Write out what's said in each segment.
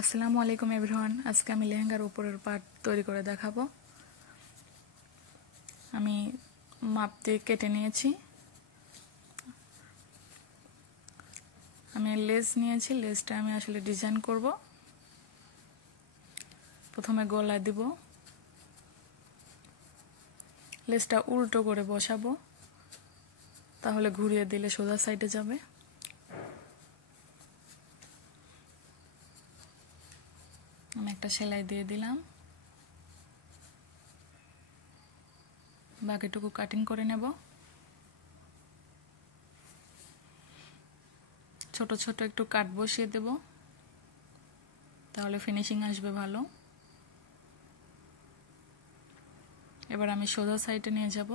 আসসালামু আলাইকুম এভরিওয়ান। আজকে আমি লেহেঙ্গার উপরের পার্ট তৈরি করে দেখাবো। আমি মাপ দিয়ে কেটে নিয়েছি। আমি লেস নিয়েছি, লেসটা আমি আসলে ডিজাইন করব। প্রথমে গলায় দিব, লেসটা উল্টো করে বসাবো, তাহলে ঘুরিয়ে দিলে সোজা সাইডে যাবে। আমি একটা সেলাই দিয়ে দিলাম, বাকিটুকু কাটিং করে নেব। ছোট ছোট একটু কাট বসিয়ে দেব, তাহলে ফিনিশিং আসবে ভালো। এবার আমি সোজা সাইডে নিয়ে যাব।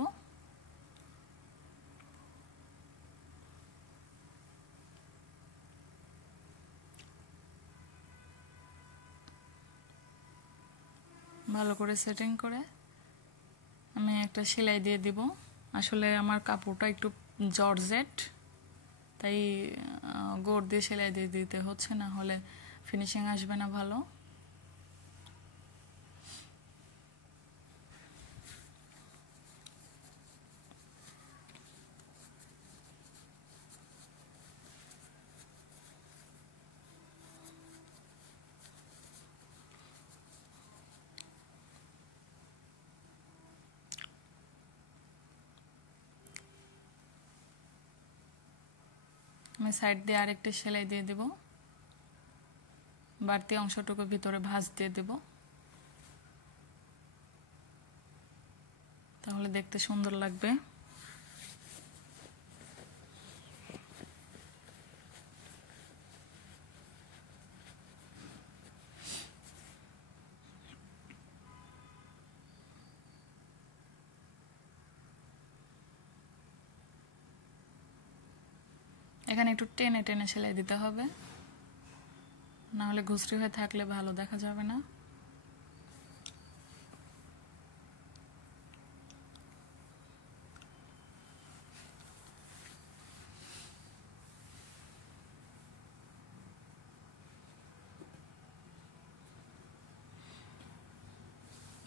ভালো করে সেটিং করে আমি একটা সেলাই দিয়ে দিব। আসলে আমার কাপড়টা একটু জর্জেট, তাই গোড় দিয়ে সেলাই দিয়ে দিতে হচ্ছে, না হলে ফিনিশিং আসবে না ভালো। আমি সাইড দিয়ে আরেকটা সেলাই দিয়ে দেব, বাড়তি অংশটুকু ভিতরে ভাঁজ দিয়ে দেব, তাহলে দেখতে সুন্দর লাগবে। এখানে একটু টেনে টেনে সেলাই দিতে হবে, না হলে ঘুষড়ি হয়ে থাকলে ভালো দেখা যাবে না।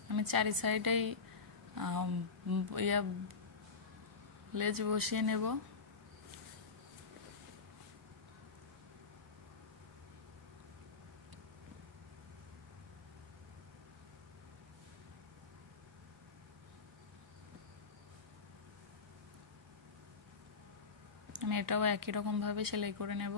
আমি চারি সাইডেই লেজ বসিয়ে নেব। আমি এটাও একই রকম ভাবে সেলাই করে নেব।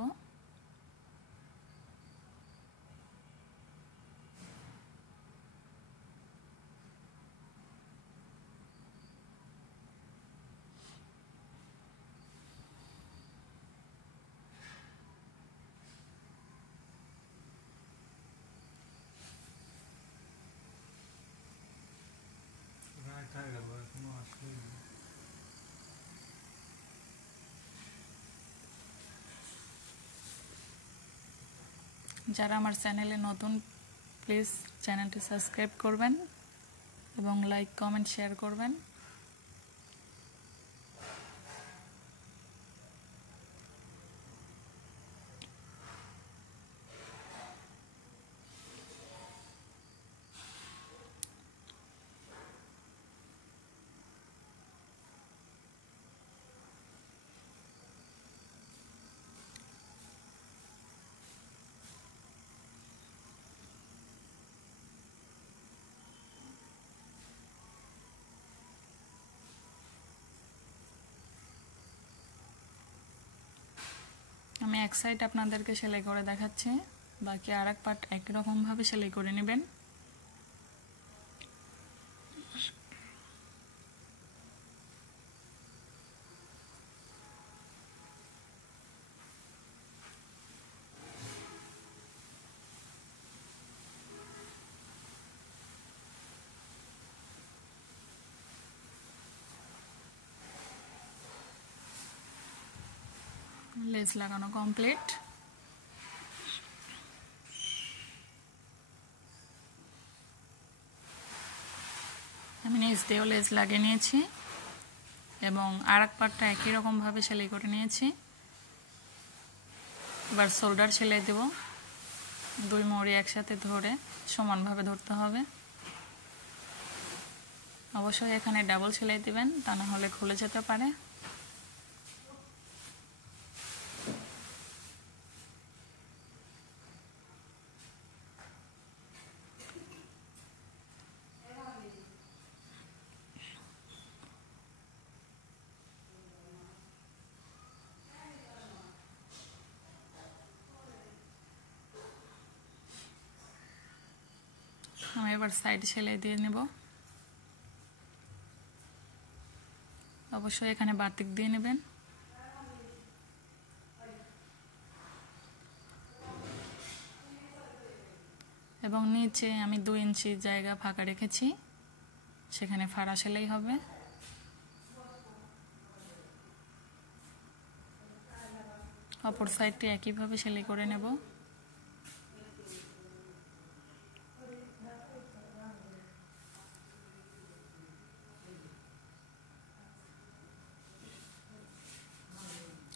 যারা আমার চ্যানেলে নতুন, প্লিজ চ্যানেলটি সাবস্ক্রাইব করবেন এবং লাইক কমেন্ট শেয়ার করবেন। আমি এক সাইড আপনাদেরকে সেলাই করে দেখাচ্ছি, বাকি আর এক পার্ট একই রকম ভাবে সেলাই করে নেবেন। লেস লাগানো কমপ্লিট। আমি নিচ দিয়েও লেস লাগিয়ে নিয়েছি এবং আর এক পার্টটা একই রকম ভাবে সেলাই করে নিয়েছি। এবার শোল্ডার সেলাই দেব। দুই মুহুরি একসাথে ধরে সমানভাবে ধরতে হবে। অবশ্যই এখানে ডাবল সেলাই দিবেন, তা না হলে খুলে যেতে পারে। আমি এবার সাইড সেলাই দিয়ে নেব। অবশ্যই এখানে বাতিক দিয়ে নেবেন। এবং নিচে আমি 2 ইঞ্চি জায়গা ফাঁকা রেখেছি, সেখানে ফাড়া সেলাই হবে। অপর সাইডটি একইভাবে সেলাই করে নেব।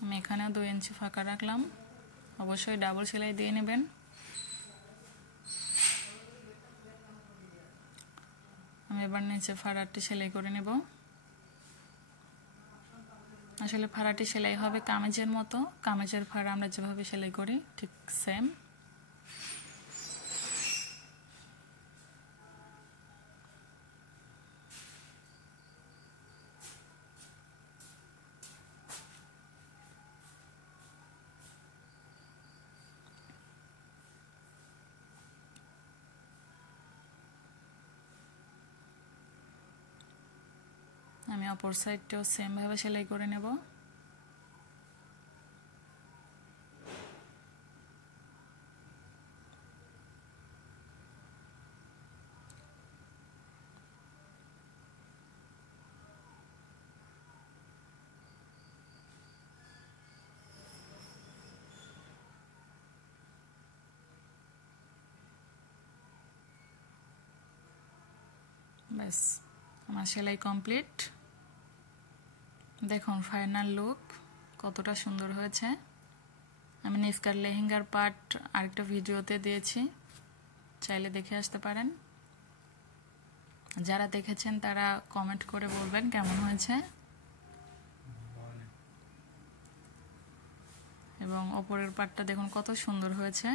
আমি এখানেও 2 ইঞ্চি ফাঁকা রাখলাম। অবশ্যই ডাবল সেলাই দিয়ে নেবেন। আমি এবার নিচে ফাড়াটি সেলাই করে নেব। আসলে ফাড়াটি সেলাই হবে কামিজের মতো, কামিজের ফাড়া আমরা যেভাবে সেলাই করি ঠিক সেম। আমি অপর সাইডটাও সেম ভাবে সেলাই করে নেব। ব্যাস, আমার সেলাই কমপ্লিট। দেখুন ফাইনাল লুক কতটা সুন্দর হয়েছে। আমি নিস্কার লেহেঙ্গার পার্ট আরেকটা ভিডিওতে দিয়েছি, চাইলে দেখে আসতে পারেন। যারা দেখেছেন তারা কমেন্ট করে বলবেন কেমন হয়েছে। এবং ওপরের পার্টটা দেখুন কত সুন্দর হয়েছে।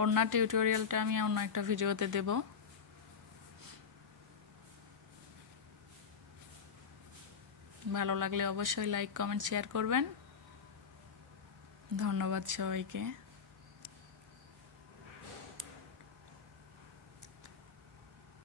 ওড়না টিউটোরিয়ালটা আমি অন্য একটা ভিডিওতে দেব। ভালো লাগলে অবশ্যই লাইক, কমেন্ট, শেয়ার করবেন। ধন্যবাদ সবাইকে।